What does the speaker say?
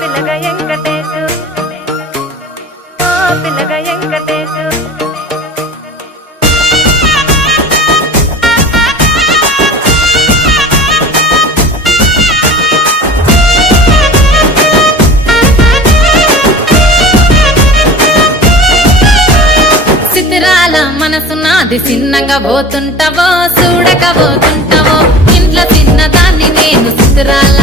పిల్లగా వెంకటేశు పిల్లగా వెంకటేశు సిద్ధిరాల మనసు నాది చిన్నగా పోతుంటావో చూడక పోతుంటావో ఇంట్లో చిన్నదాన్ని నేను సిద్ధిరాల